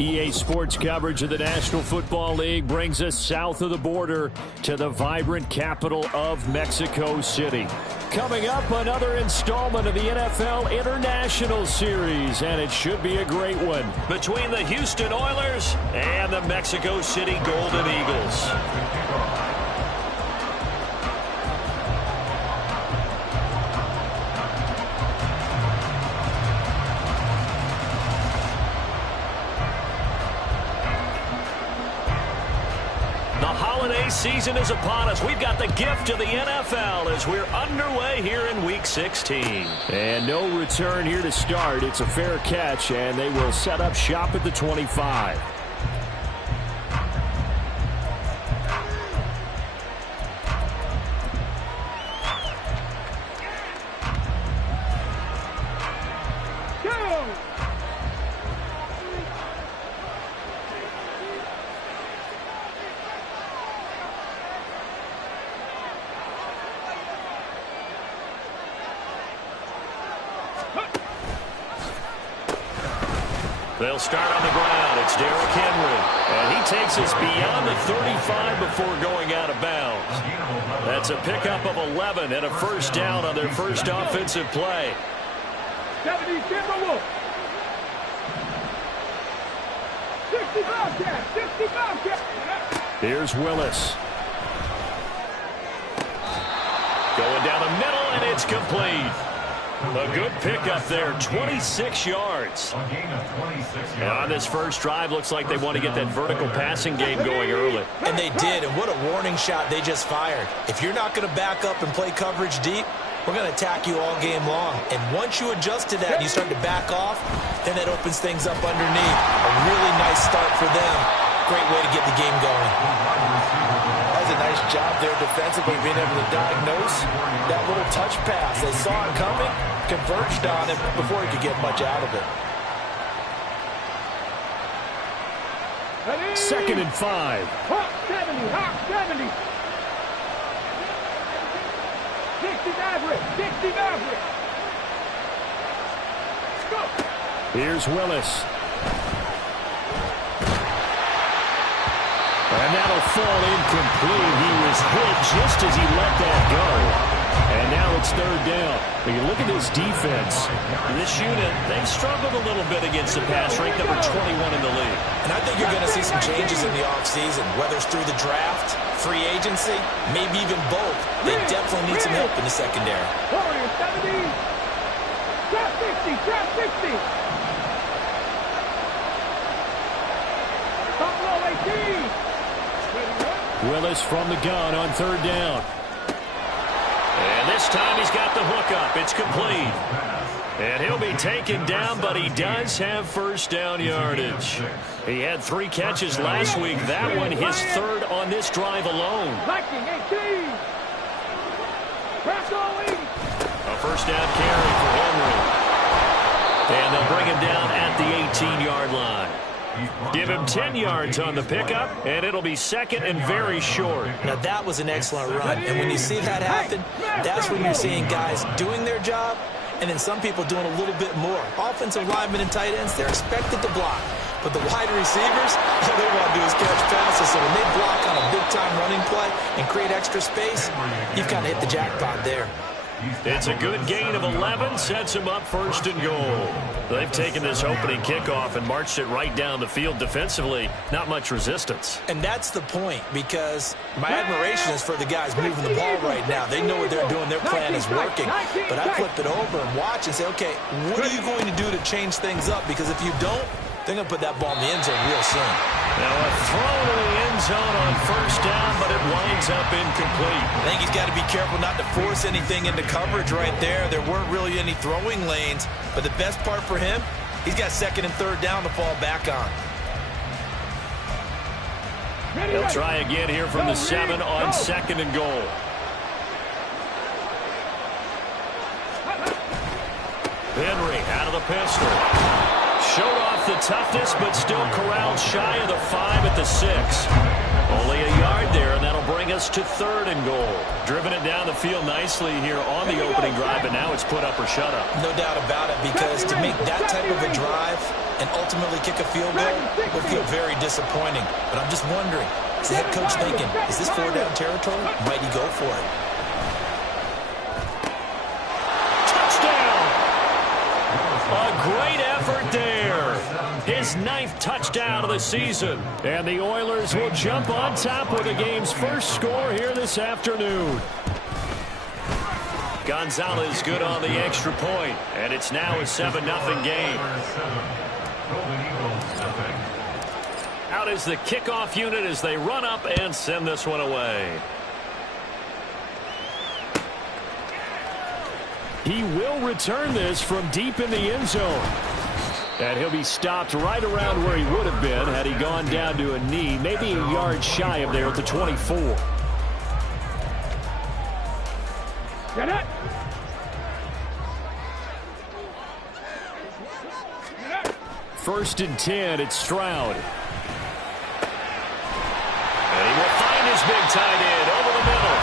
EA Sports coverage of the National Football League brings us south of the border to the vibrant capital of Mexico City. Coming up, another installment of the NFL International Series, and it should be a great one between the Houston Oilers and the Mexico City Golden Eagles. Season is upon us. We've got the gift of the NFL as we're underway here in Week 16. And no return here to start. It's a fair catch, and they will set up shop at the 25. They'll start on the ground. It's Derrick Henry. And he takes us beyond the 35 before going out of bounds. That's a pickup of 11 and a first down on their first offensive play. 70 Timberwolves. 65 catch. 65 catch. Here's Willis. Going down the middle, and it's complete. A good pickup there, 26 yards. And on this first drive, looks like they want to get that vertical passing game going early. And they did, and what a warning shot they just fired. If you're not going to back up and play coverage deep, we're going to attack you all game long. And once you adjust to that and you start to back off, then it opens things up underneath. A really nice start for them. Great way to get the game going. That's a nice job there defensively, being able to diagnose that little touch pass. They saw it coming, converged on it before he could get much out of it. 2nd and 5. Hawk 70, Hawk 70. Maverick. 60 Maverick. Go. Here's Willis. And that'll fall incomplete. He was hit just as he let that go. And now it's third down. When you look at this defense, this unit, they've struggled a little bit against the pass, ranked number 21 in the league. And I think you're going to see some changes in the offseason, whether it's through the draft, free agency, maybe even both. They definitely need some help in the secondary. Warriors 70. Trap 60. Trap 60. Buffalo 18. Willis from the gun on third down. And this time he's got the hook up. It's complete. And he'll be taken down, but he does have first down yardage. He had 3 catches last week. That one his third on this drive alone. Viking 18. Press all in. A first down carry for Henry. And they'll bring him down at the 18-yard line. Give him 10 yards on the pickup, and it'll be second and very short. Now, that was an excellent run. And when you see that happen, that's when you're seeing guys doing their job, and then some people doing a little bit more. Offensive linemen and tight ends, they're expected to block. But the wide receivers, all they want to do is catch passes. So when they block on a big-time running play and create extra space, you've kind of hit the jackpot there. It's a good gain of 11, sets him up first and goal. They've taken this opening kickoff and marched it right down the field defensively. Not much resistance. And that's the point, because my admiration is for the guys moving the ball right now. They know what they're doing. Their plan is working. But I flip it over and watch and say, okay, what are you going to do to change things up? Because if you don't, they're going to put that ball in the end zone real soon. Now a throw to the end zone on first down, but it winds up incomplete. I think he's got to be careful not to force anything into coverage right there. There weren't really any throwing lanes, but the best part for him, he's got second and third down to fall back on. They'll try again here from the 7 on second and goal. Henry out of the pistol. Showed off the toughness, but still corralled shy of the 5 at the 6. Only a yard there, and that'll bring us to third and goal. Driven it down the field nicely here on the opening drive, but now it's put up or shut up. No doubt about it, because to make that type of a drive and ultimately kick a field goal would feel very disappointing. But I'm just wondering, is the head coach thinking, is this 4-down territory? Might he go for it? A great effort there. His 9th touchdown of the season. And the Oilers will jump on top with the game's first score here this afternoon. Gonzalez good on the extra point, and it's now a 7-0 game. Out is the kickoff unit as they run up and send this one away. He will return this from deep in the end zone. And he'll be stopped right around where he would have been had he gone down to a knee, maybe a yard shy of there at the 24. Get it. First and 10, it's Stroud. And he will find his big tight end over the middle.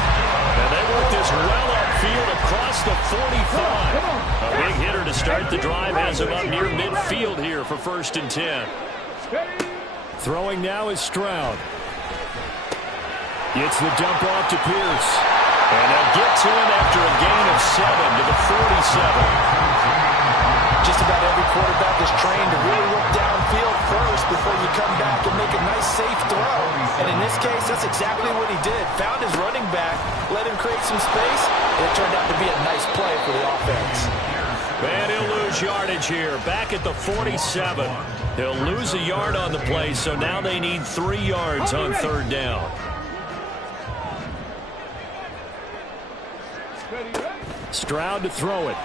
And they work this well upfield across the 45. A big hitter to start the drive has him up near midfield here for first and 10. Throwing now is Stroud. Gets the dump off to Pierce. And they'll get to him after a gain of 7 to the 47. Just about every quarterback is trained to really look downfield first before you come back and make a nice, safe throw. And in this case, that's exactly what he did. Found his running back, let him create some space, and it turned out to be a nice play for the offense. And he'll lose yardage here, back at the 47. They'll lose a yard on the play, so now they need 3 yards on third down. Stroud to throw it.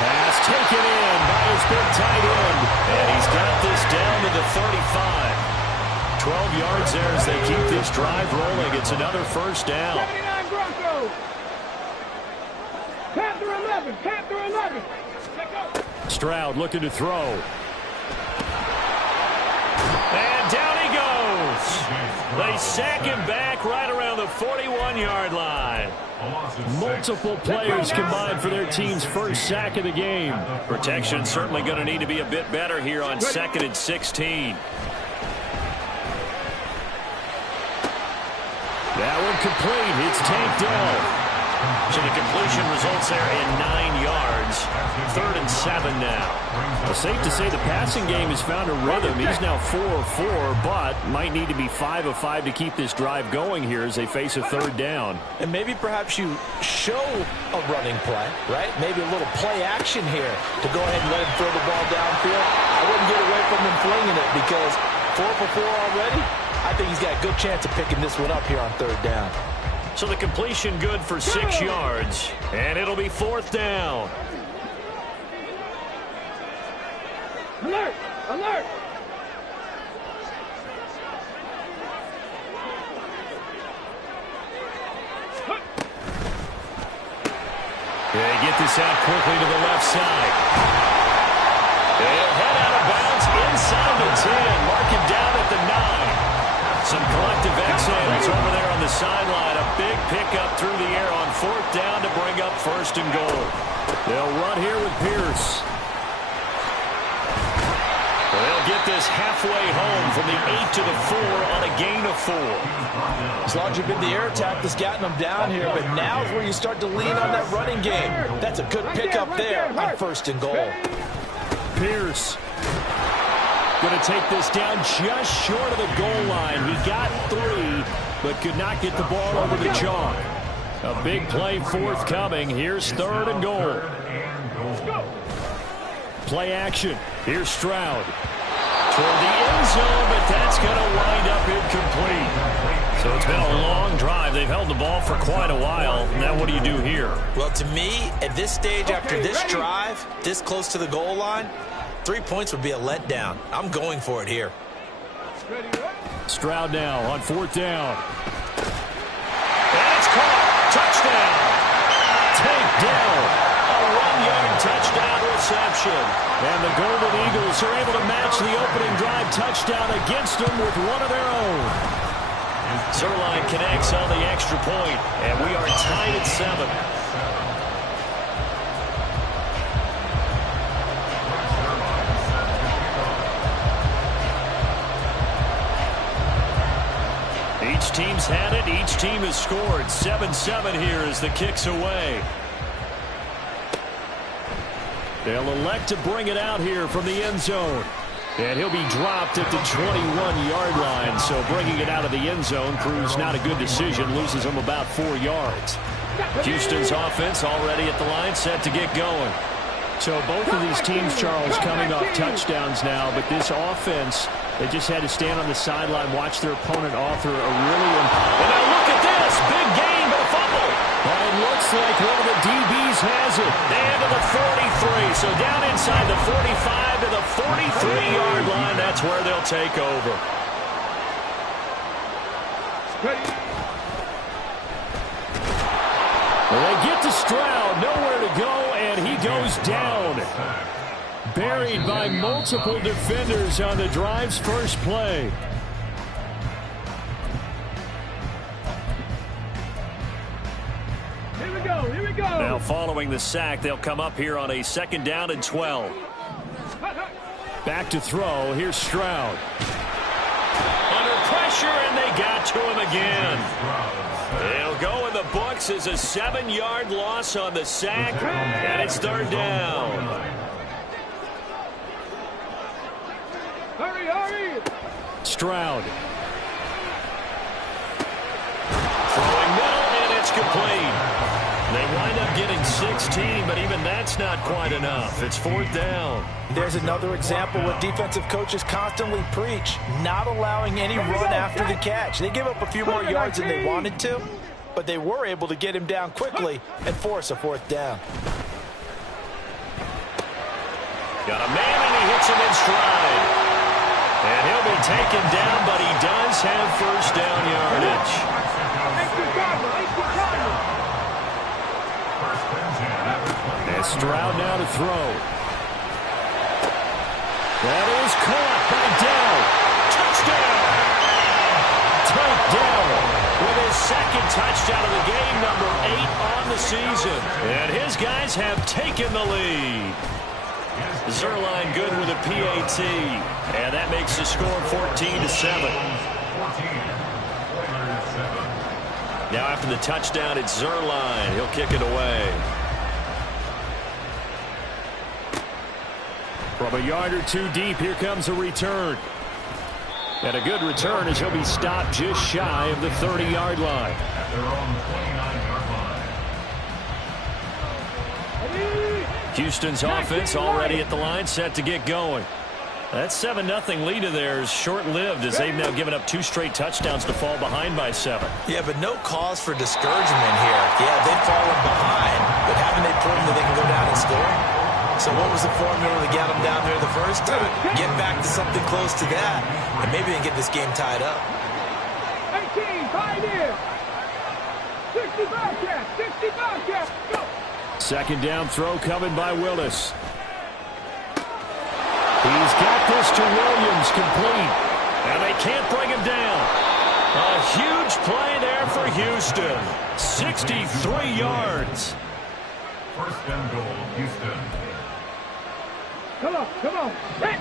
Pass taken in by his big tight end. And he's got this down to the 35. 12 yards there as they keep this drive rolling. It's another first down. 79 Broncos. Panther 11. Panther 11. Stroud looking to throw. And down he goes. They sack him back right around the 41-yard line. Multiple players combined for their team's first sack of the game. Protection certainly going to need to be a bit better here on 2nd and 16. That one complete. It's tanked down. So the completion results there in 9 yards. 3rd and 7 now. Well, safe to say the passing game has found a rhythm. He's now 4 of 4, but might need to be 5 of 5 to keep this drive going here as they face a 3rd down. And maybe perhaps you show a running play, right? Maybe a little play action here to go ahead and let him throw the ball downfield. I wouldn't get away from him flinging it because 4 for 4 already. I think he's got a good chance of picking this one up here on 3rd down. So the completion good for 6 yards, and it'll be 4th down. Alert! Alert! They get this out quickly to the left side. They'll head out of bounds inside the 10. Mark him down at the 9. Some collective exhales over there on the sideline. A big pickup through the air on 4th down to bring up 1st and goal. They'll run here with Pierce. They'll get this halfway home from the 8 to the 4 on a gain of 4. As long as you've been the air attack that's gotten them down here, but now is where you start to lean on that running game. That's a good pickup there on 1st and goal. Pierce going to take this down just short of the goal line. He got 3, but could not get the ball over the chalk. A big play forthcoming. Here's 3rd and goal. Play action. Here's Stroud. Toward the end zone, but that's going to wind up incomplete. So it's been a long drive. They've held the ball for quite a while. Now what do you do here? Well, to me, at this stage, after this drive, this close to the goal line, 3 points would be a letdown. I'm going for it here. Stroud now on 4th down. And it's caught. Touchdown. Tanked down. A 1-yard touchdown reception. And the Golden Eagles are able to match the opening drive touchdown against them with one of their own. Zerline connects on the extra point, and we are tied at 7. Each team's had it. Each team has scored. 7-7 here as the kick's away. They'll elect to bring it out here from the end zone. And he'll be dropped at the 21-yard line. So bringing it out of the end zone proves not a good decision. Loses him about 4 yards. Houston's offense already at the line, set to get going. So both of these teams, Charles, coming off touchdowns now. But this offense, they just had to stand on the sideline, watch their opponent author a really... And now look at this! Big gain, but a fumble! Well, it looks like one of the DBs has it. And to the 43. So down inside the 45 to the 43-yard line. That's where they'll take over. Well, they get to Stroud, nowhere to go, and he goes down. Buried by multiple defenders on the drive's first play. Here we go, here we go. Now following the sack, they'll come up here on a 2nd down and 12. Back to throw, here's Stroud. Under pressure, and they got to him again. It'll go in the books as a 7-yard loss on the sack, and it's 3rd down. Hurry, hurry! Stroud. Throwing middle, and it's complete. They wind up getting 16, but even that's not quite enough. It's 4th down. There's another example what defensive coaches constantly preach, not allowing any run after the catch. They give up a few more yards than they wanted to, but they were able to get him down quickly and force a 4th down. Got a man, and he hits him in stride. And he'll be taken down, but he does have 1st down yardage. And Stroud now to throw. That is caught by Dell. Touchdown! Tanked down with his 2nd touchdown of the game, number 8 on the season. And his guys have taken the lead. Zerline good with a PAT. And that makes the score 14-7. Now after the touchdown, it's Zerline. He'll kick it away. From a yard or two deep, here comes a return. And a good return as he'll be stopped just shy of the 30-yard line. Houston's offense already at the line, set to get going. That 7-0 lead of theirs short-lived as they've now given up 2 straight touchdowns to fall behind by 7. Yeah, but no cause for discouragement here. Yeah, they've fallen behind, but haven't they proven that they can go down and score? So what was the formula to get them down there the first time? Get back to something close to that, and maybe they can get this game tied up. 18, 5 in. 65 cap, 65 cap, go. Second down throw coming by Willis. He's got this to Williams, complete. And they can't bring him down. A huge play there for Houston. 63 yards. First and goal, Houston. Come on, come on. Hit.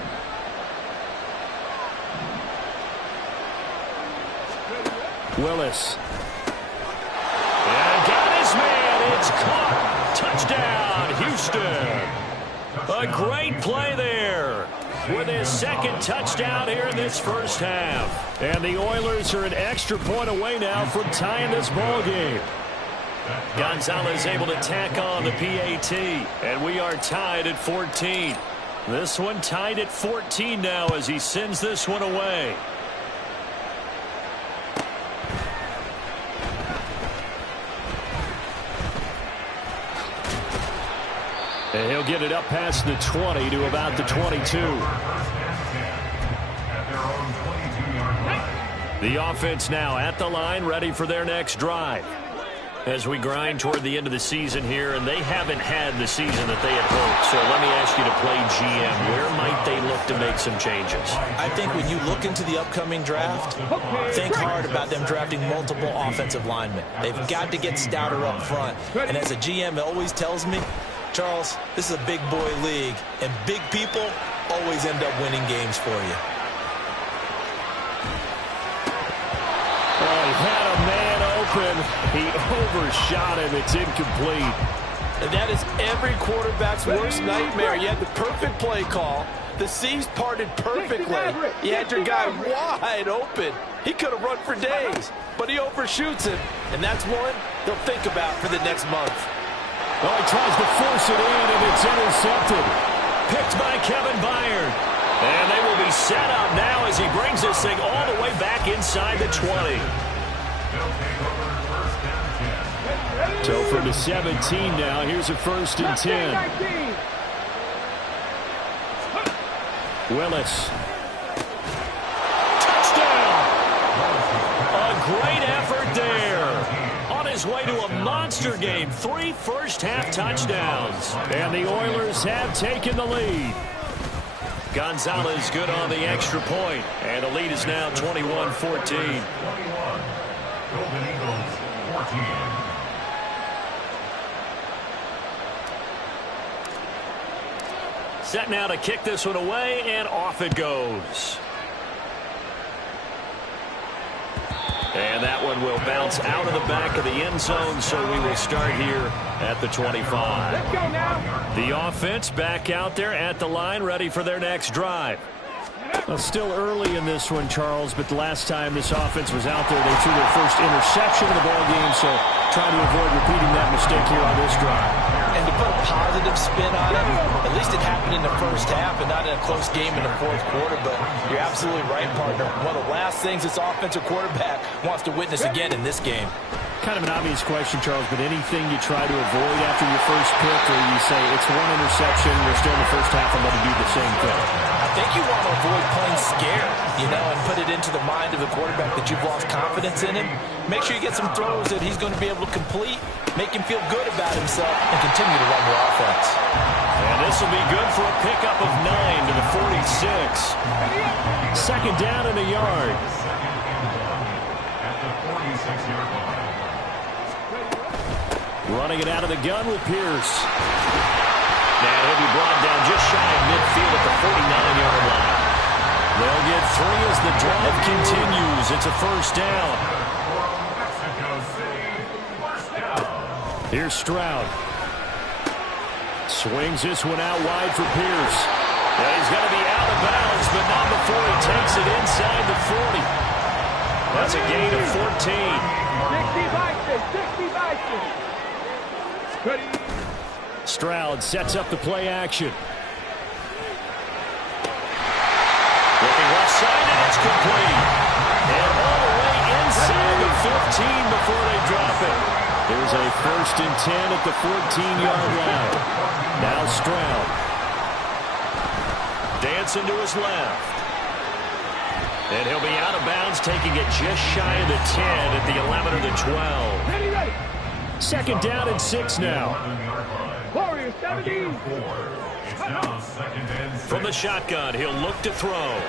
Willis. And got his man. It's caught. Touchdown, Houston. A great play there with his second touchdown here in this first half. And the Oilers are an extra point away now from tying this ball game. Gonzalez able to tack on the PAT, and we are tied at 14. This one tied at 14 now as he sends this one away. And he'll get it up past the 20 to about the 22. The offense now at the line, ready for their next drive. As we grind toward the end of the season here, and they haven't had the season that they had hoped. So let me ask you to play GM. Where might they look to make some changes? I think when you look into the upcoming draft, think hard about them drafting multiple offensive linemen. They've got to get stouter up front. And as a GM, it always tells me, Charles, this is a big boy league, and big people always end up winning games for you. Oh, he had a man open. He overshot him. It's incomplete. And that is every quarterback's worst nightmare. You had the perfect play call. The seams parted perfectly. You had your guy wide open. He could have run for days, but he overshoots him. And that's one they'll think about for the next month. Oh, he tries to force it in, and it's intercepted. Picked by Kevin Byard. And they will be set up now as he brings this thing all the way back inside the 20. So from the 17 now, here's a 1st and 10. Willis. Touchdown! A great effort there. On his way to a monster game. 3 first-half touchdowns. And the Oilers have taken the lead. Gonzalez good on the extra point. And the lead is now 21-14. Golden Eagles, 14. Set now to kick this one away, and off it goes. And that one will bounce out of the back of the end zone, so we will start here at the 25. Let's go now. The offense back out there at the line, ready for their next drive. Well, still early in this one, Charles, but the last time this offense was out there, they threw their first interception of the ball game, so trying to avoid repeating that mistake here on this drive. And to put a positive spin on it, at least it happened in the first half and not in a close game in the fourth quarter, but you're absolutely right, partner. One of the last things this offensive quarterback wants to witness again in this game. Kind of an obvious question, Charles, but anything you try to avoid after your first pick, or you say it's one interception, we're still in the first half, I'm going to do the same thing? I think you want to avoid playing scared, and put it into the mind of the quarterback that you've lost confidence in him. Make sure you get some throws that he's going to be able to complete, make him feel good about himself, and continue to run your offense. And this will be good for a pickup of 9 to the 46. Second down in the yard. At the 46-yard line. Running it out of the gun with Pierce. And he'll be brought down just shy of midfield at the 49-yard line. They'll get 3 as the drive continues. It's a first down. Here's Stroud. Swings this one out wide for Pierce. And he's going to be out of bounds, but not before he takes it inside the 40. That's a gain of 14. Stroud sets up the play action. Looking left side, and it's complete. And all the way inside the 15 before they drop it. There's a 1st and 10 at the 14-yard line. Now Stroud. Dancing to his left. And he'll be out of bounds, taking it just shy of the 10 at the 11 or the 12. 2nd down and 6 now. Warriors 17. From the shotgun, he'll look to throw.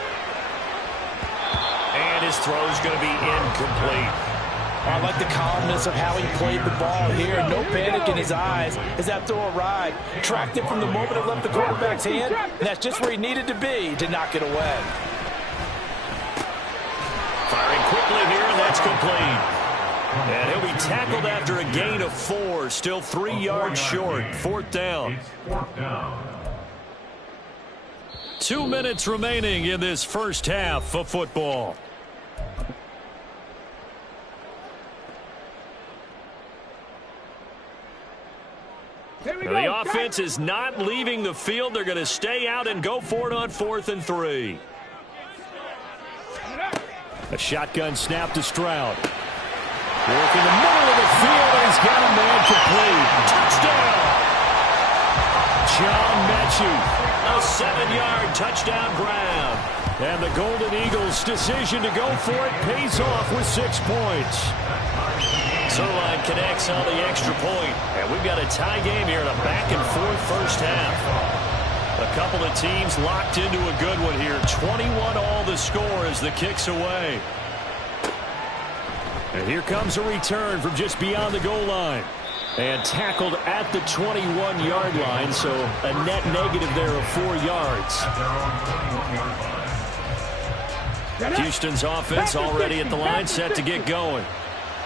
And his throw's going to be incomplete. I like the calmness of how he played the ball here. No panic in his eyes as that throw arrived. Tracked it from the moment it left the quarterback's hand. And that's just where he needed to be to knock it away. Firing quickly here, and that's complete. And he'll be tackled after a gain of 4. Still 3 yards short. 4th down. 2 minutes remaining in this first half of football. The offense is not leaving the field. They're going to stay out and go for it on 4th and 3. A shotgun snap to Stroud. Work in the middle of the field, and he's got a man complete. Touchdown! John Mechie, a 7-yard touchdown grab. And the Golden Eagles' decision to go for it pays off with 6 points. Zerline connects on the extra point. And we've got a tie game here in a back-and-forth first half. A couple of teams locked into a good one here. 21-all the score as the kick's away. And here comes a return from just beyond the goal line. And tackled at the 21-yard line, so a net negative there of 4 yards. Houston's offense already at the line, set to get going.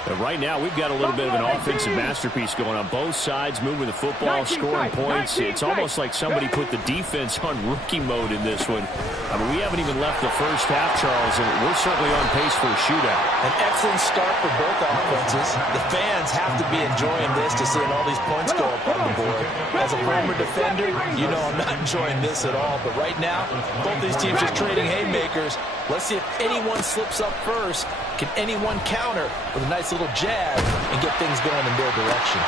But right now, we've got a little bit of an offensive masterpiece going on both sides, moving the football, scoring points. It's almost like somebody put the defense on rookie mode in this one. I mean, we haven't even left the first half, Charles, and we're certainly on pace for a shootout. An excellent start for both offenses. The fans have to be enjoying this to seeing all these points go up on the board. As a former defender, you know I'm not enjoying this at all. But right now, both these teams just trading haymakers. Let's see if anyone slips up first. Can anyone counter with a nice little jab and get things going in their direction?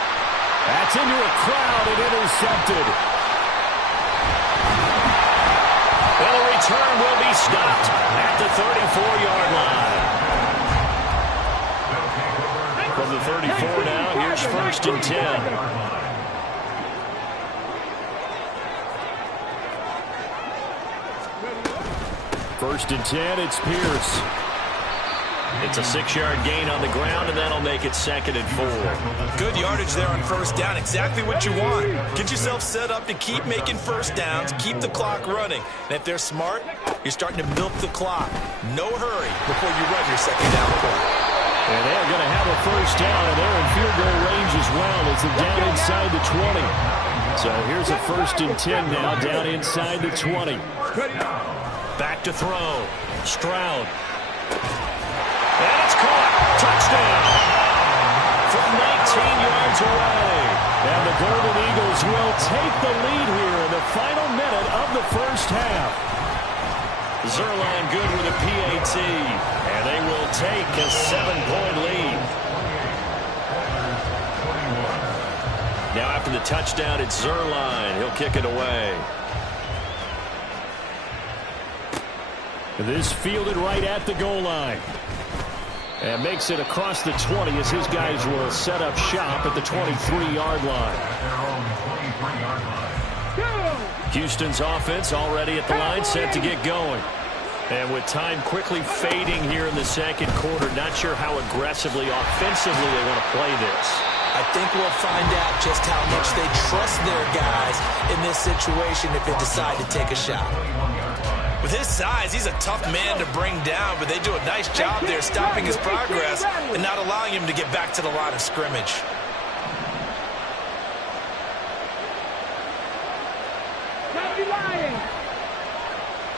That's into a crowd and intercepted. Well, the return will be stopped at the 34-yard line. From the 34 now, here's 1st and 10. First and 10, it's Pierce. It's a 6-yard gain on the ground, and that'll make it 2nd and 4. Good yardage there on first down. Exactly what you want. Get yourself set up to keep making first downs, keep the clock running. And if they're smart, you're starting to milk the clock. No hurry before you run your 2nd down play. And they're going to have a first down, and they're in field goal range as well as they're down inside the 20. So here's a 1st and 10 now, down inside the 20. Back to throw. Stroud. And it's caught. Touchdown. From 19 yards away. And the Golden Eagles will take the lead here in the final minute of the first half. Zerline good with a PAT. And they will take a 7-point lead. Now after the touchdown, it's Zerline. He'll kick it away. This fielded right at the goal line. And makes it across the 20 as his guys will set up shop at the 23-yard line. Houston's offense already at the line, set to get going. And with time quickly fading here in the second quarter, not sure how aggressively, offensively they want to play this. I think we'll find out just how much they trust their guys in this situation if they decide to take a shot. With his size, he's a tough man to bring down, but they do a nice job there stopping his progress and not allowing him to get back to the line of scrimmage. Lions.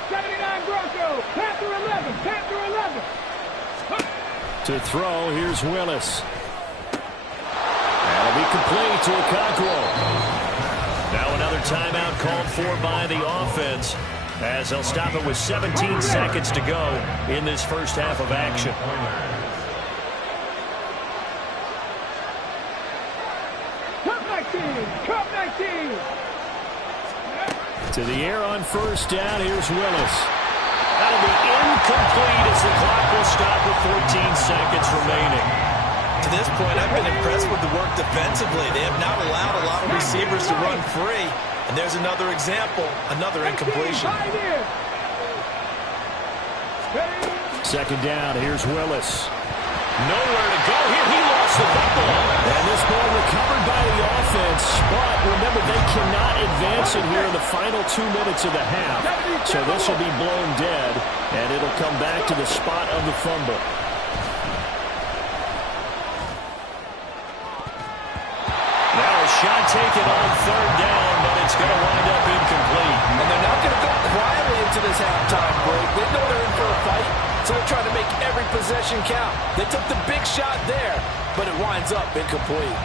79 Broncos. Panther 11. Panther 11. To throw, here's Willis. That'll be complete to Okonkwo. Now another timeout called for by the offense, as they'll stop it with 17 seconds to go in this first half of action. Cup 19. Cup 19. To the air on first down, here's Willis. That'll be incomplete as the clock will stop with 14 seconds remaining. To this point, I've been impressed with the work defensively. They have not allowed a lot of receivers to run free. And there's another example, another incompletion. Second down, here's Willis. Nowhere to go here. He lost the football. And this ball recovered by the offense. But remember, they cannot advance it here in the final 2 minutes of the half. So this will be blown dead, and it'll come back to the spot of the fumble. Now a shot taken on third down, but it's going to wind up incomplete. And they're not going to go quietly into this halftime break. They know they're in for a fight, so they're trying to make every possession count. They took the big shot there, but it winds up incomplete.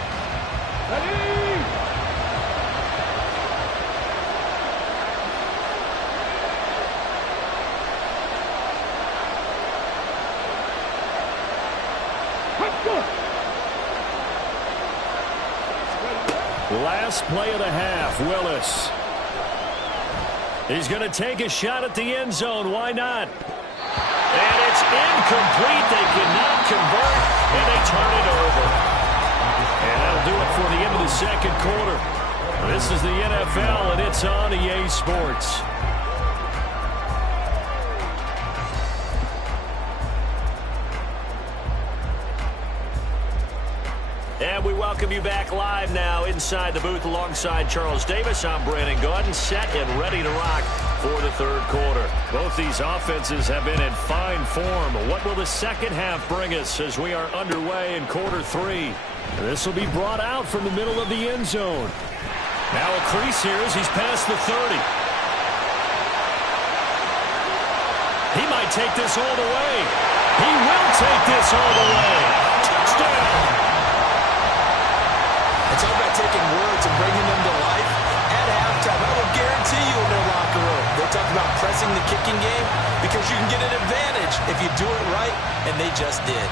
Last play of the half, Willis. He's going to take a shot at the end zone. Why not? And it's incomplete. They cannot convert, and they turn it over. And that'll do it for the end of the second quarter. This is the NFL, and it's on EA Sports. And we welcome you back live now inside the booth alongside Charles Davis. I'm Brandon Gaudin, set and ready to rock for the third quarter. Both these offenses have been in fine form. What will the second half bring us as we are underway in quarter three? This will be brought out from the middle of the end zone. Now a crease here as he's past the 30. He might take this all the way. He will take this all the way. Touchdown! It's all about taking words and bringing them to life. At halftime, I will guarantee you in their locker room, they talk about pressing the kicking game because you can get an advantage if you do it right, and they just did.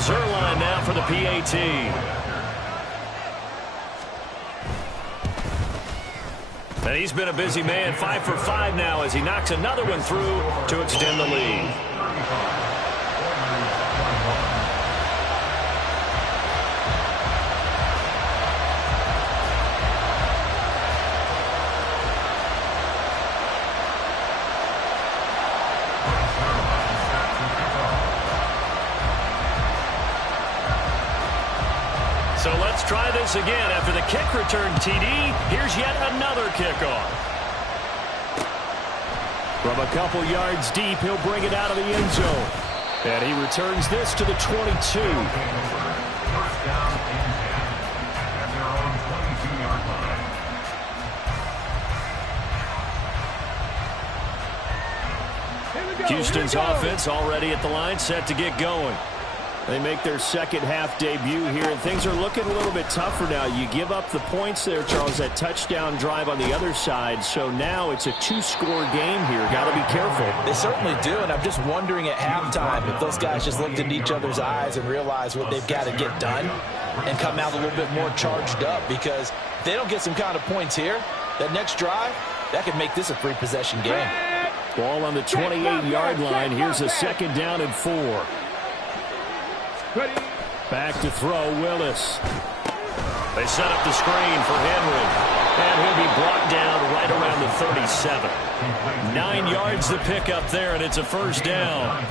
Zerline now for the PAT. And he's been a busy man, 5 for 5 now as he knocks another one through to extend the lead. So let's try this again. After the kick return TD, here's yet another kickoff. From a couple yards deep, he'll bring it out of the end zone. And he returns this to the 22. First down and 10 at their own 22-yard line. Houston's offense already at the line, set to get going. They make their second half debut here, and things are looking a little bit tougher now. You give up the points there, Charles, that touchdown drive on the other side. So now it's a two-score game here. Got to be careful. They certainly do, and I'm just wondering at halftime if those guys just looked into each other's eyes and realized what they've got to get done and come out a little bit more charged up, because if they don't get some kind of points here, that next drive, that could make this a free possession game. Ball on the 28-yard line. Here's a second down and 4. Back to throw, Willis. They set up the screen for Henry. And he'll be brought down right around the 37. 9 yards to pick up there, and it's a first down.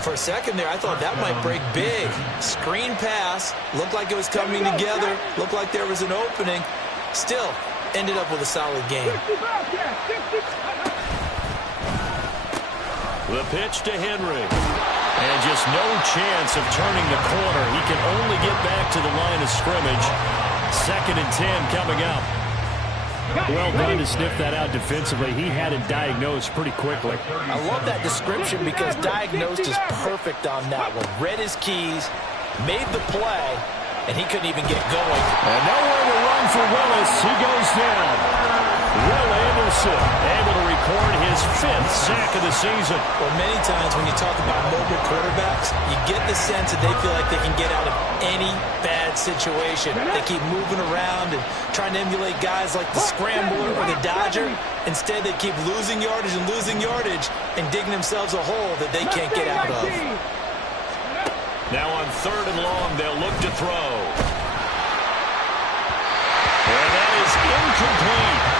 For a second there, I thought that might break big. Screen pass. Looked like it was coming together. Looked like there was an opening. Still, ended up with a solid game. The pitch to Henry. And just no chance of turning the corner. He can only get back to the line of scrimmage. 2nd and 10 coming up. Well done to sniff that out defensively. He had it diagnosed pretty quickly. I love that description because diagnosed is perfect on that one. Read his keys, made the play, and he couldn't even get going. And nowhere to run for Willis. He goes down. Will Anderson able to record his 5th sack of the season. Well, many times when you talk about mobile quarterbacks, you get the sense that they feel like they can get out of any bad situation. They keep moving around and trying to emulate guys like the Scrambler or the Dodger. Instead, they keep losing yardage and digging themselves a hole that they can't get out of. Now on 3rd and long, they'll look to throw. And that is incomplete.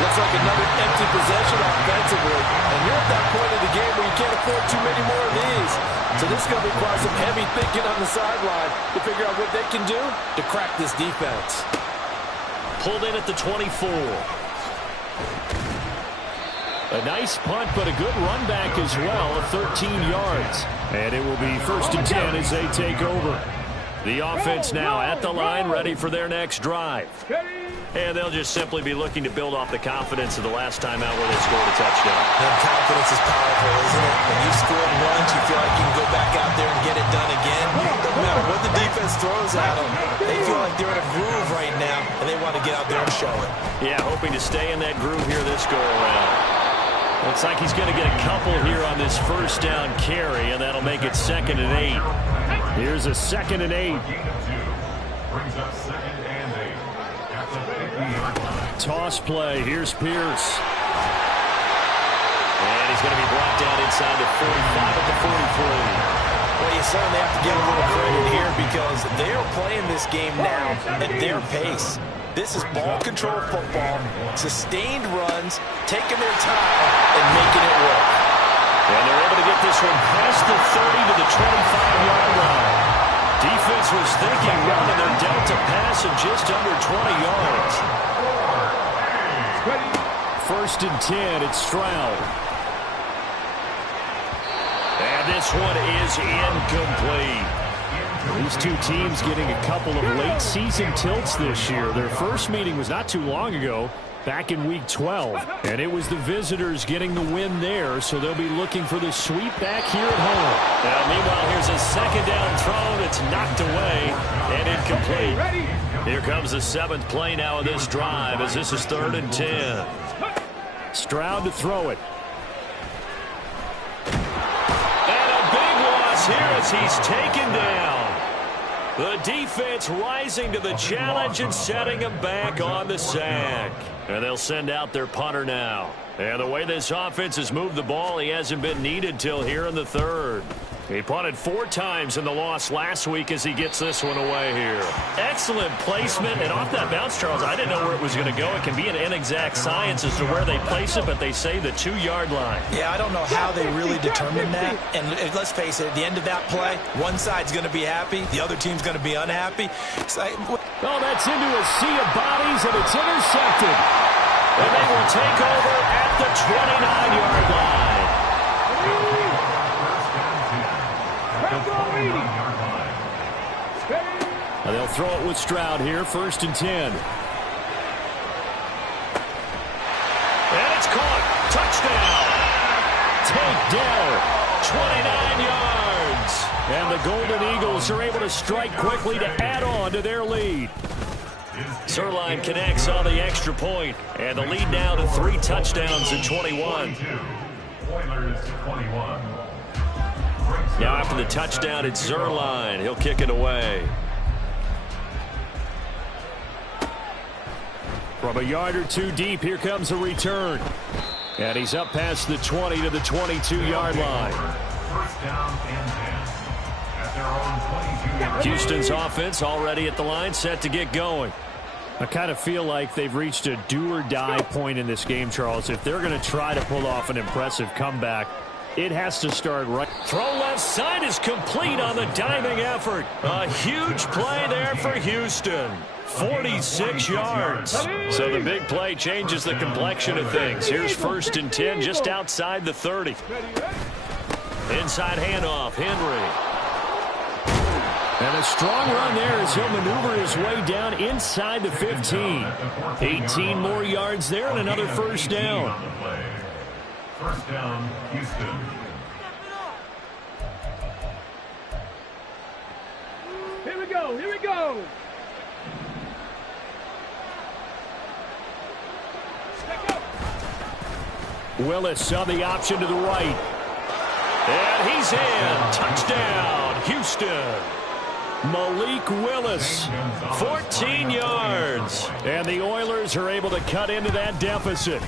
Looks like another empty possession offensively. And you're at that point of the game where you can't afford too many more of these. So this is going to require some heavy thinking on the sideline to figure out what they can do to crack this defense. Pulled in at the 24. A nice punt, but a good run back as well of 13 yards. And it will be 1st and 10 as they take over. The offense now at the line, ready for their next drive. And they'll just simply be looking to build off the confidence of the last time out where they scored a touchdown. And confidence is powerful, isn't it? When you've scored once, you feel like you can go back out there and get it done again. No matter what the defense throws at them, they feel like they're in a groove right now, and they want to get out there and show it. Yeah, hoping to stay in that groove here this go-around. Looks like he's going to get a couple here on this 1st down carry, and that'll make it 2nd and 8. Here's a 2nd and 8. Brings up 2nd and 8 at the 50-yard line. Toss play. Here's Pierce. And he's going to be brought down inside the 45 at the 43. Well, you certainly have to give a little credit here because they are playing this game now at their pace. This is ball control football, sustained runs, taking their time, and making it work. And they're able to get this one past the 30 to the 25-yard line. Defense was thinking running their delta pass of just under 20 yards. 1st and 10, it's Stroud. And this one is incomplete. These two teams getting a couple of late season tilts this year. Their first meeting was not too long ago, back in week 12. And it was the visitors getting the win there, so they'll be looking for the sweep back here at home. Now, meanwhile, here's a 2nd down throw that's knocked away and incomplete. Here comes the 7th play now of this drive as this is 3rd and 10. Stroud to throw it. And a big loss here as he's taken down. The defense rising to the challenge and setting him back on the sack. And they'll send out their punter now. And the way this offense has moved the ball, he hasn't been needed till here in the 3rd. He punted 4 times in the loss last week as he gets this one away here. Excellent placement, and off that bounce, Charles, I didn't know where it was going to go. It can be an inexact science as to where they place it, but they say the 2-yard line. Yeah, I don't know how they really determined that. And let's face it, at the end of that play, one side's going to be happy, the other team's going to be unhappy. Oh, that's into a sea of bodies, and it's intercepted. And they will take over at the 29-yard line. And they'll throw it with Stroud here, 1st and 10. And it's caught. Touchdown. Take down. 29 yards. And the Golden Eagles are able to strike quickly to add on to their lead. Zerline connects on the extra point, and the lead now to 3 touchdowns in 21. Now after the touchdown, it's Zerline. He'll kick it away. From a yard or 2 deep, here comes a return. And he's up past the 20 to the 22-yard line. First down and 10 at their own 22-yard line. Houston's offense already at the line, set to get going. I kind of feel like they've reached a do-or-die point in this game, Charles. If they're going to try to pull off an impressive comeback, it has to start right. Throw left side is complete on the diving effort. A huge play there for Houston. 46 yards. So the big play changes the complexion of things. Here's 1st and 10 just outside the 30. Inside handoff, Henry. And a strong run there as he'll maneuver his way down inside the 15. 18 more yards there and another first down. First down, Houston. Here we go. Here we go. Willis on the option to the right. And he's in. Touchdown, Houston. Malik Willis, 14 yards. and the Oilers are able to cut into that deficit.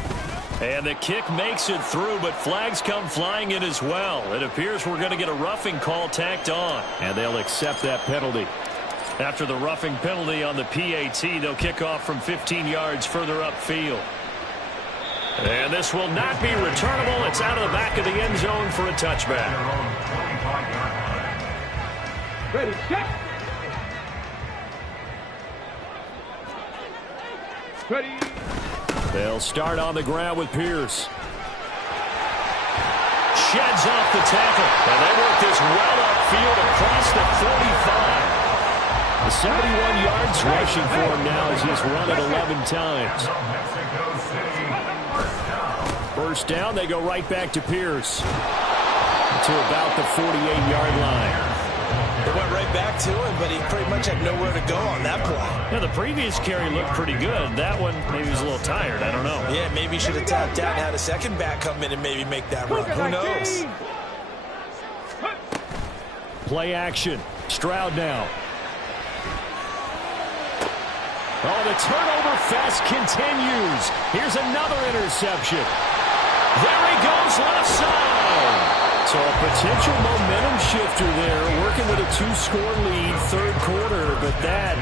And the kick makes it through, but flags come flying in as well. It appears we're going to get a roughing call tacked on. And they'll accept that penalty. After the roughing penalty on the PAT, they'll kick off from 15 yards further upfield. And this will not be returnable. It's out of the back of the end zone for a touchback. Ready, set. Ready. They'll start on the ground with Pierce. Sheds off the tackle. And they work this well upfield across the 45. 71 yards rushing for him now as he's run it 11 times. First down, they go right back to Pierce. To about the 48-yard line. They went right back to him, but he pretty much had nowhere to go on that play. Yeah, the previous carry looked pretty good. That one, maybe he was a little tired. I don't know. Yeah, maybe he should have tapped out and had a second back come in and maybe make that run. Who knows? Play action. Stroud now. Oh, the turnover fest continues. Here's another interception. There he goes left side. So a potential momentum shifter there, working with a 2-score lead, third quarter, but that,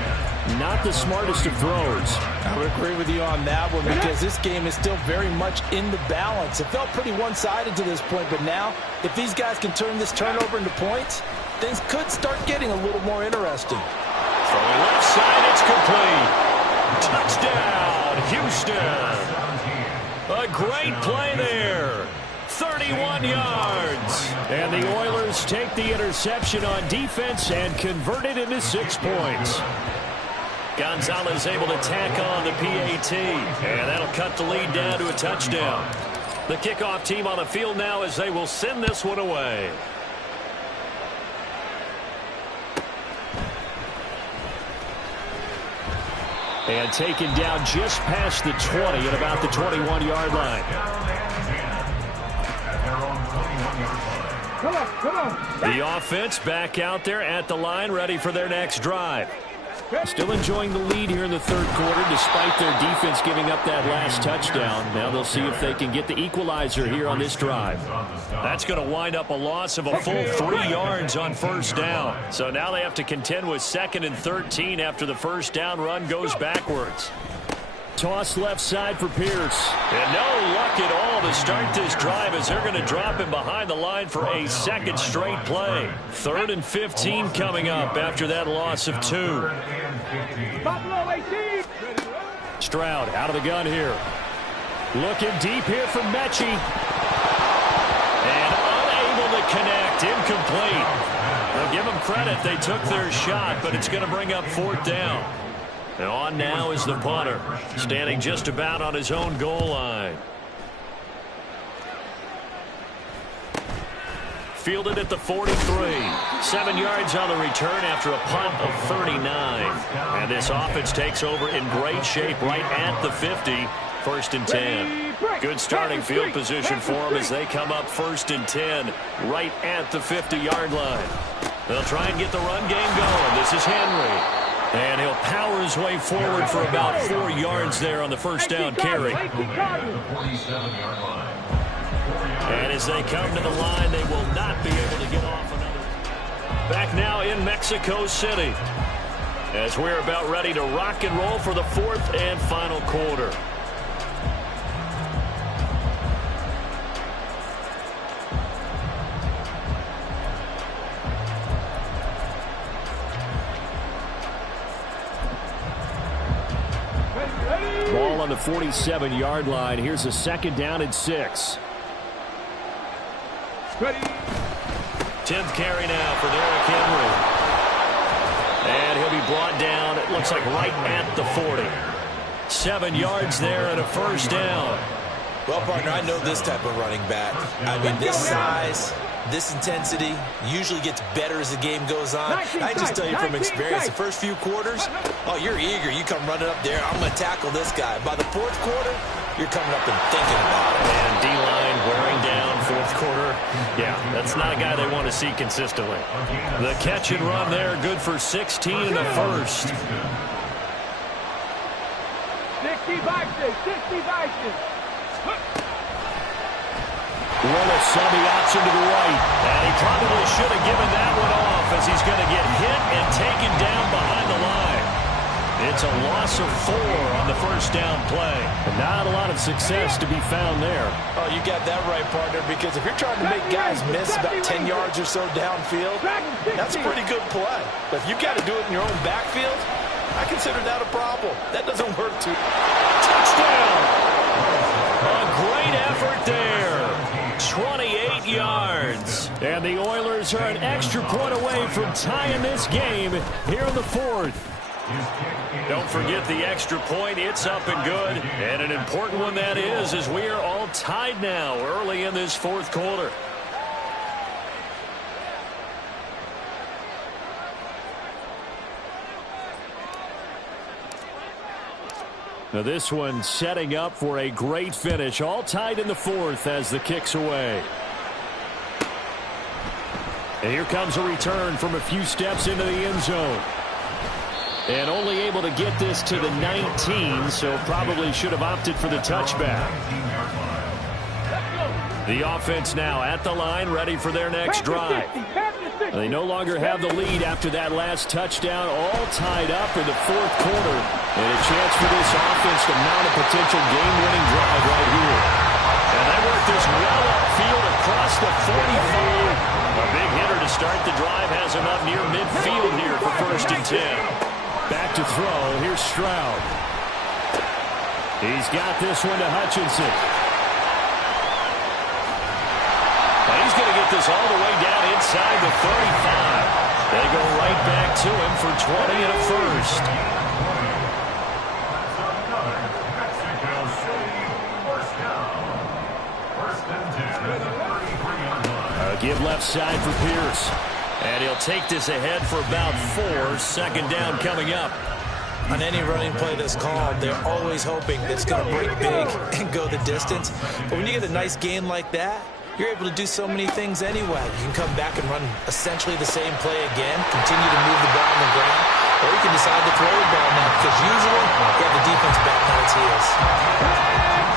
not the smartest of throws. I would agree with you on that one because this game is still very much in the balance. It felt pretty one-sided to this point, but now, if these guys can turn this turnover into points, things could start getting a little more interesting. Throwing left side, it's complete. Touchdown, Houston. A great play there. 31 yards. And the Oilers take the interception on defense and convert it into 6 points. Gonzalez able to tack on the PAT. And that'll cut the lead down to a touchdown. The kickoff team on the field now as they will send this one away. And taken down just past the 20 at about the 21-yard line. Come on, come on. The offense back out there at the line, ready for their next drive. Still enjoying the lead here in the third quarter, despite their defense giving up that last touchdown. Now they'll see if they can get the equalizer here on this drive. That's going to wind up a loss of a full 3 yards on first down. So now they have to contend with 2nd and 13 after the first down run goes backwards. Toss left side for Pierce. And no luck at all to start this drive as they're going to drop him behind the line for a second straight play. 3rd and 15 coming up after that loss of 2. Stroud out of the gun here. Looking deep here for Mechie. And unable to connect. Incomplete. They'll give them credit. They took their shot, but it's going to bring up 4th down. And on now is the punter, standing just about on his own goal line. Fielded at the 43. 7 yards on the return after a punt of 39. And this offense takes over in great shape right at the 50. 1st and 10. Good starting field position for them as they come up 1st and 10 right at the 50-yard line. They'll try and get the run game going. This is Henry. And he'll power his way forward for about 4 yards there on the first down carry. And as they come to the line, they will not be able to get off another. Back now in Mexico City. as we're about ready to rock and roll for the fourth and final quarter. Ball on the 47-yard line. Here's a 2nd down and 6. 10th carry now for Derrick Henry. And he'll be brought down, it looks like right at the 40. 7 yards there and a 1st down. Well, partner, I know this type of running back. I mean, this size, this intensity usually gets better as the game goes on. I just tell you from experience, the first few quarters, oh, you're eager. You come running up there, I'm going to tackle this guy. By the 4th quarter, you're coming up and thinking about it. And D-line wearing down 4th quarter. Yeah, that's not a guy they want to see consistently. The catch and run there, good for 16 and a 1st. 60 Willis saw the option to the right. And he probably should have given that one off as he's going to get hit and taken down behind the line. It's a loss of 4 on the 1st down play. Not a lot of success to be found there. Oh, you got that right, partner, because if you're trying to make guys miss about 10 yards or so downfield, that's a pretty good play. But if you've got to do it in your own backfield, I consider that a problem. That doesn't work too. Touchdown! A great effort there. 28 yards. And the Oilers are an extra point away from tying this game here in the 4th. Don't forget the extra point. It's up and good. And an important one that is, as we are all tied now early in this 4th quarter. Now this one setting up for a great finish. All tied in the 4th as the kick's away. And here comes a return from a few steps into the end zone. And only able to get this to the 19, so probably should have opted for the touchback. The offense now at the line, ready for their next drive. They no longer have the lead after that last touchdown, all tied up in the 4th quarter. And a chance for this offense to mount a potential game-winning drive right here. And they work this well upfield across the 45. A big hitter to start the drive has him up near midfield here for 1st and 10. Back to throw. Here's Stroud. He's got this one to Hutchinson. He's going to get this all the way down inside the 35. They go right back to him for 20 and a 1st. Give left side for Pierce. And he'll take this ahead for about 4. 2nd down coming up. On any running play that's called, they're always hoping that it's going to break big and go the distance. But when you get a nice gain like that, you're able to do so many things anyway. You can come back and run essentially the same play again, continue to move the ball on the ground, or you can decide to throw the ball now because usually you have the defense back on its heels.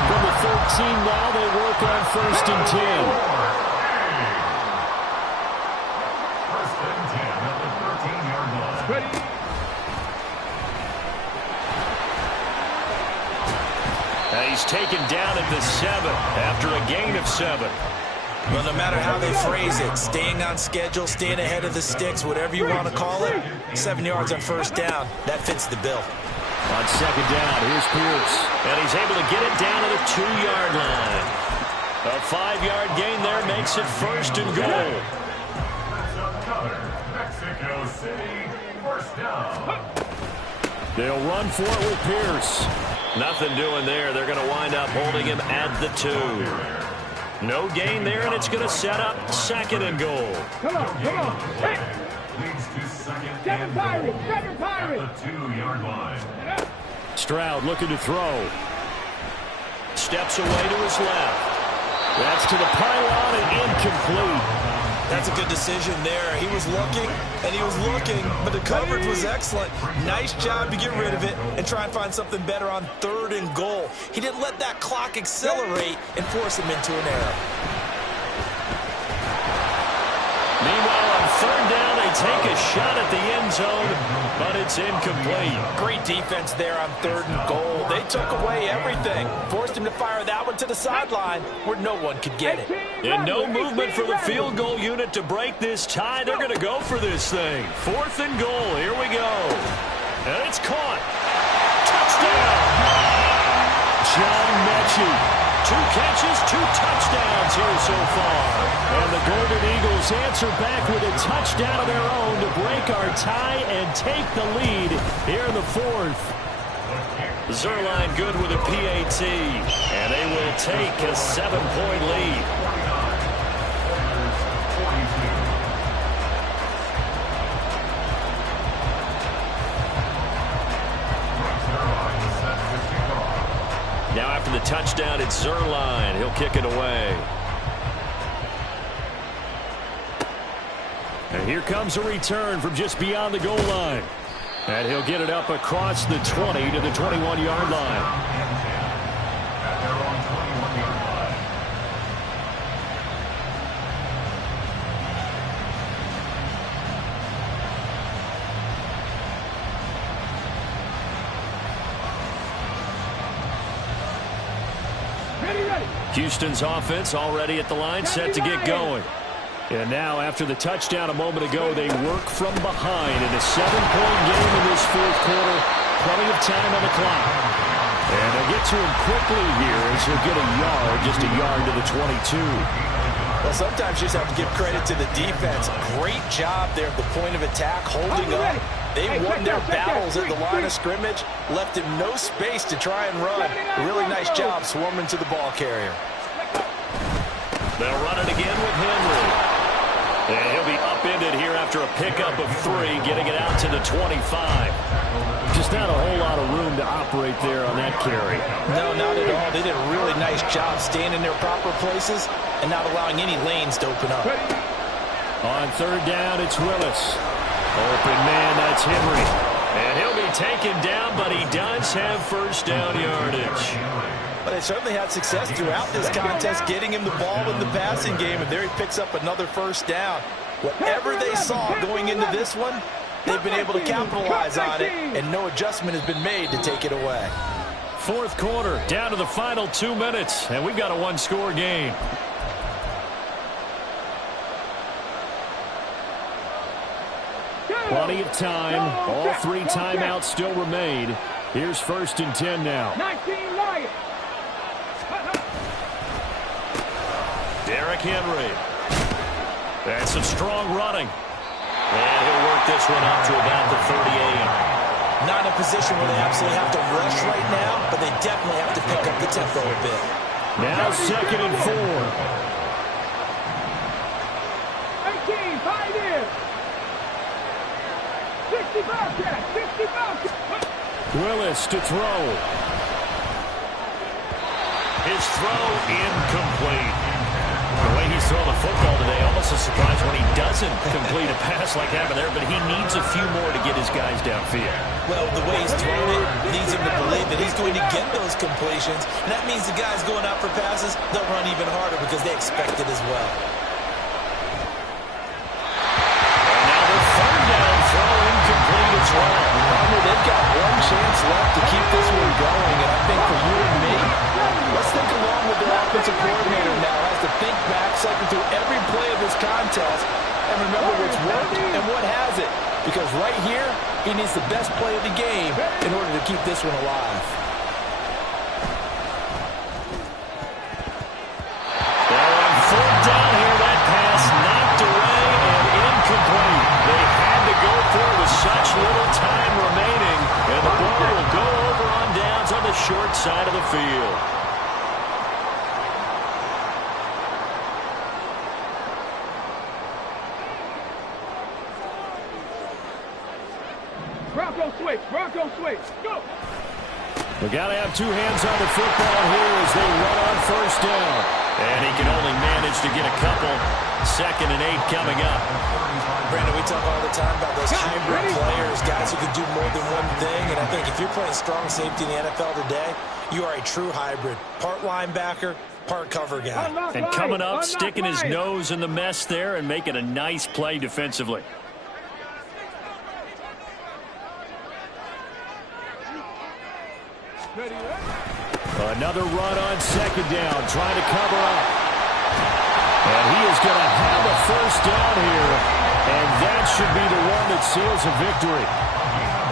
From the 13 now, they work on 1st and 10. He's taken down at the 7 after a gain of 7. Well, no matter how they phrase it, staying on schedule, staying ahead of the sticks, whatever you want to call it, 7 yards on 1st down, that fits the bill. On 2nd down, here's Pierce. And he's able to get it down to the 2-yard line. A 5-yard gain there makes it 1st and goal. Mexico City, 1st down. They'll run for it with Pierce. Nothing doing there. They're going to wind up holding him at the 2. No gain there, and it's going to set up 2nd and goal. Come on. Hey. Leads to 2nd Second and Pirate, goal second Pirate. at the 2-yard line. Stroud looking to throw. Steps away to his left. That's to the pylon and incomplete. That's a good decision there. He was looking, and he was looking, but the coverage was excellent. Nice job to get rid of it and try and find something better on 3rd and goal. He didn't let that clock accelerate and force him into an error. Meanwhile, on 3rd down, they take a shot at the end zone, but it's incomplete. Great defense there on 3rd and goal. They took away everything. Forced him to fire that one to the sideline where no one could get it. And no movement for the field goal unit to break this tie. They're going to go for this thing. 4th and goal. Here we go. And it's caught. Touchdown. John Mechie. 2 catches, 2 touchdowns here so far. And the Golden Eagles answer back with a touchdown of their own to break our tie and take the lead here in the 4th. Zerline good with a PAT, and they will take a 7-point lead. Now after the touchdown, it's Zerline. He'll kick it away. And here comes a return from just beyond the goal line. And he'll get it up across the 20 to the 21-yard line. Houston's offense already at the line, set to get going. And now, after the touchdown a moment ago, they work from behind in a 7-point game in this 4th quarter. Plenty of time on the clock. And they'll get to him quickly here as he'll get a yard, just a yard to the 22. Well, sometimes you just have to give credit to the defense. Great job there at the point of attack, holding up. They won their battles at the line of scrimmage, left him no space to try and run. Really nice job swarming to the ball carrier. They'll run it again with Henry. And he'll be upended here after a pickup of 3, getting it out to the 25. Just not a whole lot of room to operate there on that carry. No, not at all. They did a really nice job staying in their proper places and not allowing any lanes to open up. On 3rd down, it's Willis. Open man, that's Henry. And he'll be taken down, but he does have 1st down yardage. But they certainly had success throughout this contest, getting him the ball in the passing game, and there he picks up another 1st down. Whatever they saw going into this one, they've been able to capitalize on it, and no adjustment has been made to take it away. 4th quarter, down to the final 2 minutes, and we've got a 1-score game. Plenty of time. All 3 timeouts still remain. Here's 1st and 10 now. 19 Lions. Derrick Henry. That's some strong running. And he'll work this one up to about the 38. Not in a position where they absolutely have to rush right now, but they definitely have to pick up the tempo a bit. Now 2nd and 4. 18, 5 in. 65 catch, 65 catch. Willis to throw. His throw incomplete. The way he's throwing the football today, almost a surprise when he doesn't complete a pass like happened there, but he needs a few more to get his guys downfield. Well, the way he's thrown it leads him to believe that he's going to get those completions, and that means the guys going out for passes, they'll run even harder because they expect it as well. And now the 3rd down throw incomplete as well. They've got one chance left to keep this one going, and I think for you and me, let's think along with their offensive coordinator now has to think back, cycle through every play of this contest, and remember what's worked and what hasn't. Because right here, he needs the best play of the game in order to keep this one alive. They're on 4th down here. That pass knocked away and incomplete. They had to go for it with such little time remaining, and the ball will go over on downs on the short side of the field. Bronco switch, go! We got to have 2 hands on the football here as they run on 1st down. And he can only manage to get a couple. 2nd and 8 coming up. Brandon, we talk all the time about those hybrid players, guys who can do more than one thing, and I think if you're playing strong safety in the NFL today, you are a true hybrid. Part linebacker, part cover guy. And coming up, sticking his nose in the mess there and making a nice play defensively. Another run on second down, trying to cover up. And he is going to have a first down here, and that should be the one that seals a victory.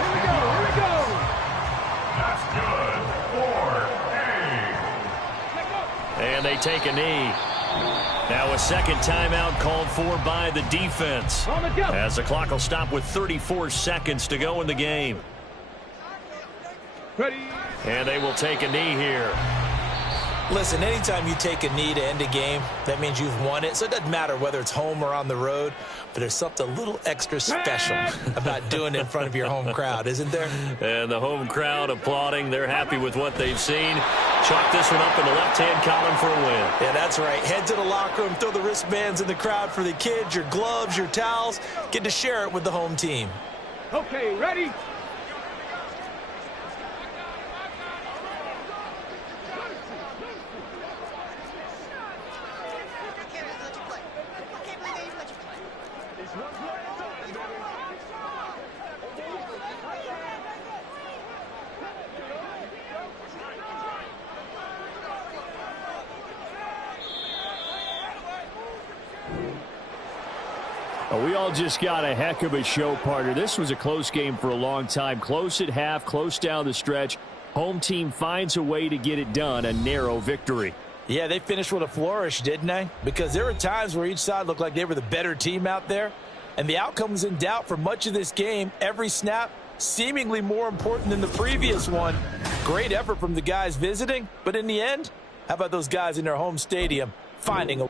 Here we go. That's good. 4-8. And they take a knee. Now a second timeout called for by the defense, On the go. as the clock will stop with 34 seconds to go in the game. Ready. And they will take a knee here. Listen, anytime you take a knee to end a game, that means you've won it. So it doesn't matter whether it's home or on the road, but there's something a little extra special about doing it in front of your home crowd, isn't there? And the home crowd applauding. They're happy with what they've seen. Chalk this one up in the left-hand column for a win. Yeah, that's right. Head to the locker room, throw the wristbands in the crowd for the kids, your gloves, your towels. Get to share it with the home team. Okay, ready. We all just got a heck of a show, partner. This was a close game for a long time. Close at half, close down the stretch. Home team finds a way to get it done, a narrow victory. Yeah, they finished with a flourish, didn't they? Because there were times where each side looked like they were the better team out there, and the outcome was in doubt for much of this game. Every snap seemingly more important than the previous one. Great effort from the guys visiting, but in the end, how about those guys in their home stadium finding a